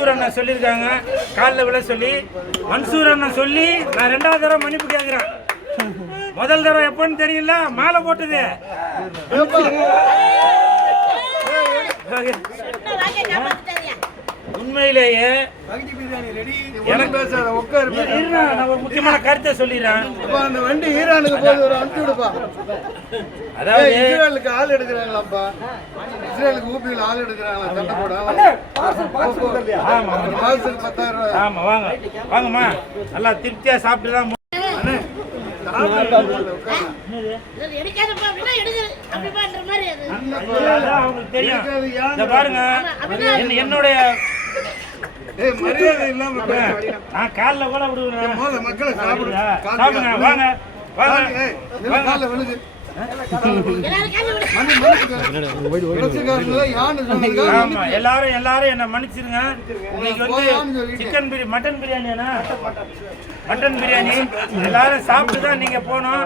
மன்சூர் அண்ணன் சொல்லியிருக்காங்க காலில் விழ சொல்லி. மன்சூர் அண்ணன் சொல்லி நான் 2வது தடவை மன்னிப்பு கேட்குறேன். முதல் தடவை எப்போன்னு தெரியல, மாலை போட்டது. உண்மையிலேயே எனக்கு நான் ஒரு முக்கியமான கருத்தை சொல்லிடுறேன். அந்த வண்டி ஈரானுக்கு போய் ஒரு அனுப்பிச்சு விடுப்பா. அதாவது இஸ்ரேலுக்கு ஆள் எடுக்கிறாங்களாப்பா, இஸ்ரேலுக்கு ஊபியில் ஆள் எடுக்கிறாங்களா சண்டை போட. ஆமா 10,000 ஆமா வாங்க வாங்கம்மா, நல்லா திருப்தியா சாப்பிட்டு தான் அவங்களுக்கு தெரியும். இந்த பாருங்க, என்னுடைய மரியாதை இல்லாம நான் காலைல கூட விடுவேன். மக்களை சாப்பிடுங்க, வாங்க வாங்க காலைல விழுது. ஆமா எல்லாரும் என்ன மன்னிச்சிருங்க. இன்னைக்கு வந்து சிக்கன் பிரியாணி, மட்டன் பிரியாணி எல்லாரும் சாப்பிட்டு தான் நீங்க போனோம்.